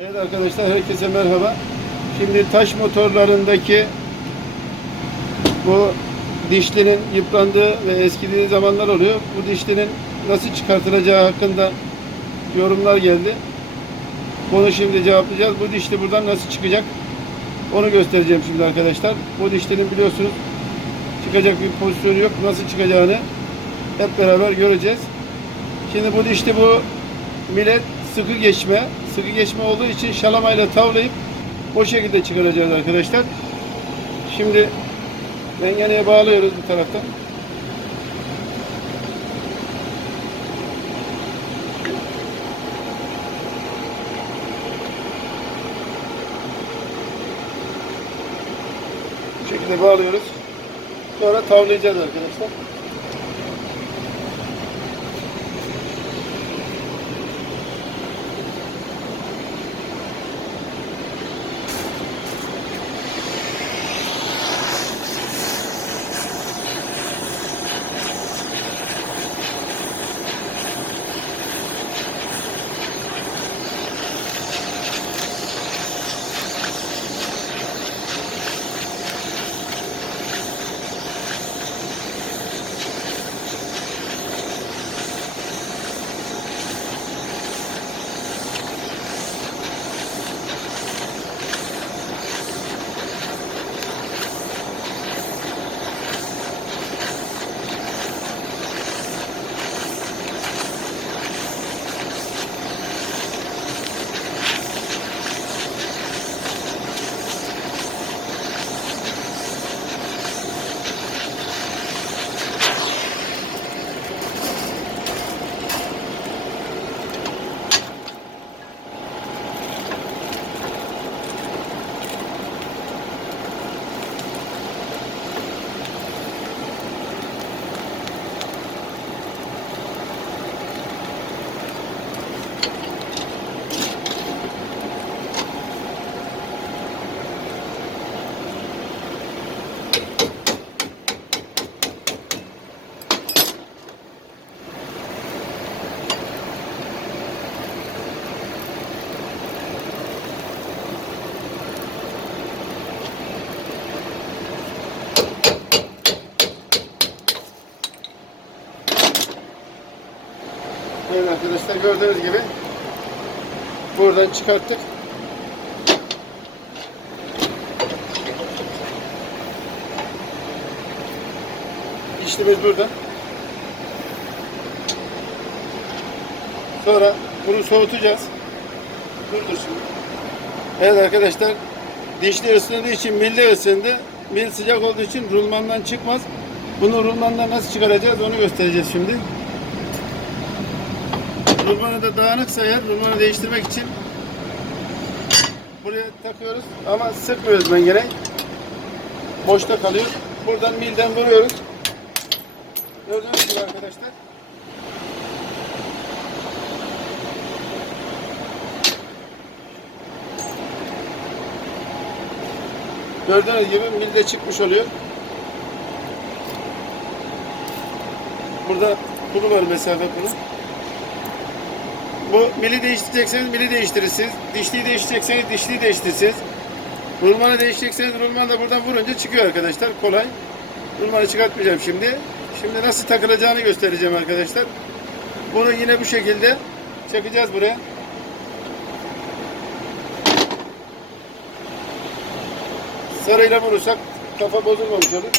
Evet arkadaşlar herkese merhaba. Şimdi taş motorlarındaki bu dişlinin yıprandığı ve eskidiği zamanlar oluyor. Bu dişlinin nasıl çıkartılacağı hakkında yorumlar geldi. Bunu şimdi cevaplayacağız. Bu dişli buradan nasıl çıkacak? Onu göstereceğim şimdi arkadaşlar. Bu dişlinin biliyorsunuz çıkacak bir pozisyonu yok. Nasıl çıkacağını hep beraber göreceğiz. Şimdi bu dişli bu millet sıkı geçme. Sıkı geçme olduğu için şalamayla tavlayıp o şekilde çıkaracağız arkadaşlar. Şimdi mengeneye bağlıyoruz bu taraftan. Bu şekilde bağlıyoruz. Sonra tavlayacağız arkadaşlar. Evet arkadaşlar gördüğünüz gibi buradan çıkarttık. İşimiz burada. Sonra bunu soğutacağız. Dur dur şimdi. Evet arkadaşlar dişli ısındığı için milde ısındı. Mil sıcak olduğu için rulmandan çıkmaz. Bunu rulmandan nasıl çıkaracağız onu göstereceğiz şimdi. Rulmanı da dağınıksa eğer rulmanı değiştirmek için buraya takıyoruz ama sıkmıyoruz mengene. Boşta kalıyor. Buradan milden vuruyoruz. Gördüğünüz gibi arkadaşlar. Gördüğünüz gibi milde çıkmış oluyor. Burada kulu var mesafe kulu. Bu mili değiştirecekseniz mili değiştirirsiniz. Dişliyi değiştirecekseniz dişliyi değiştirirsiniz. Rulmanı değiştirecekseniz rulmanı da buradan vurunca çıkıyor arkadaşlar. Kolay. Rulmanı çıkartmayacağım şimdi. Şimdi nasıl takılacağını göstereceğim arkadaşlar. Bunu yine bu şekilde çekeceğiz buraya. Sarıyla vurursak kafa bozulmamış olur.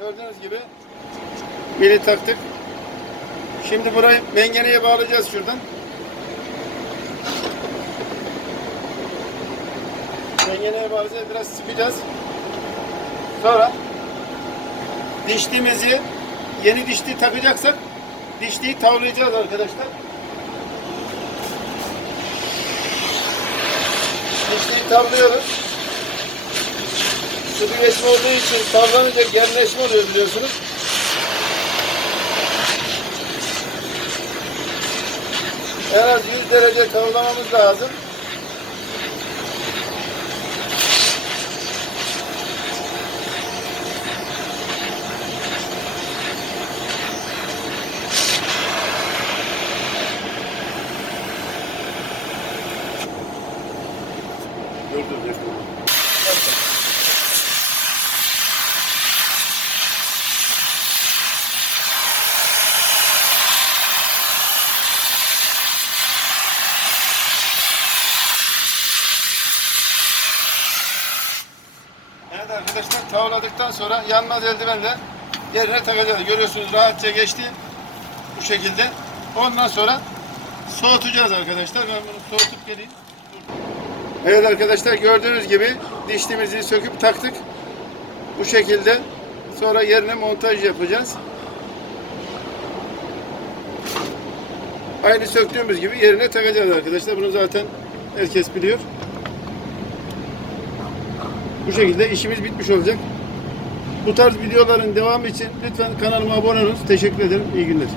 Gördüğünüz gibi mili taktık. Şimdi burayı mengeneye bağlayacağız şuradan. Mengeneye bağlayacağız. Biraz sıkacağız. Sonra dişliğimizi yeni dişli takacaksak dişliği tavlayacağız arkadaşlar. Dişliği tavlıyoruz. Sıvı geçme olduğu için tavlanınca gerleşme oluyor biliyorsunuz. en az 100 derece kavurmamız lazım. Gördüm, gördüm. Tavladıktan sonra yanmaz eldivenle yerine takacağız. Görüyorsunuz rahatça geçti. Bu şekilde. Ondan sonra soğutacağız arkadaşlar. Ben bunu soğutup geleyim. Evet arkadaşlar gördüğünüz gibi dişlimizi söküp taktık. Bu şekilde sonra yerine montaj yapacağız. Aynı söktüğümüz gibi yerine takacağız arkadaşlar. Bunu zaten herkes biliyor. Bu şekilde işimiz bitmiş olacak. Bu tarz videoların devamı için lütfen kanalıma abone olun. Teşekkür ederim. İyi günler.